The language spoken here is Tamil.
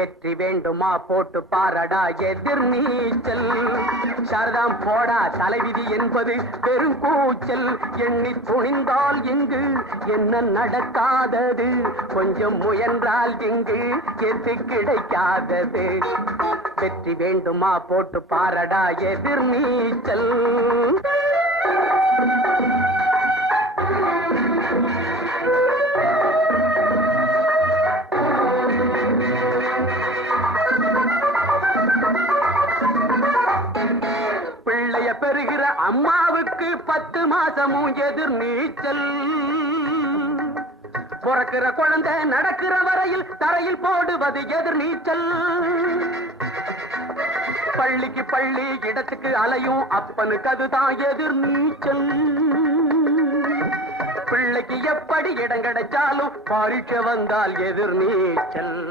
வெற்றி வேண்டுமா போட்டு பாரடா எதிர் நீச்சல். சாரதாம் போடா தலைவிதி என்பது பெரும் கூச்சல். எண்ணி துணிந்தால் இங்கு என்ன நடக்காதது, கொஞ்சம் முயன்றால் இங்கு எது கிடைக்காதது. வெற்றி வேண்டுமா போட்டு பாரடா எதிர் நீச்சல். பிள்ளைய பெறுகிற அம்மாவுக்கு 10 மாசமும் எதிர் நீச்சல். பிறக்கிற குழந்தை நடக்கிற வரையில் தரையில் போடுவது எதிர் நீச்சல். பள்ளிக்கு பள்ளி இடத்துக்கு அலையும் அப்பனுக்கு அதுதான் எதிர் நீச்சல். பிள்ளைக்கு எப்படி இடம் கிடைச்சாலும் பரீட்சை வந்தால் எதிர் நீச்சல்.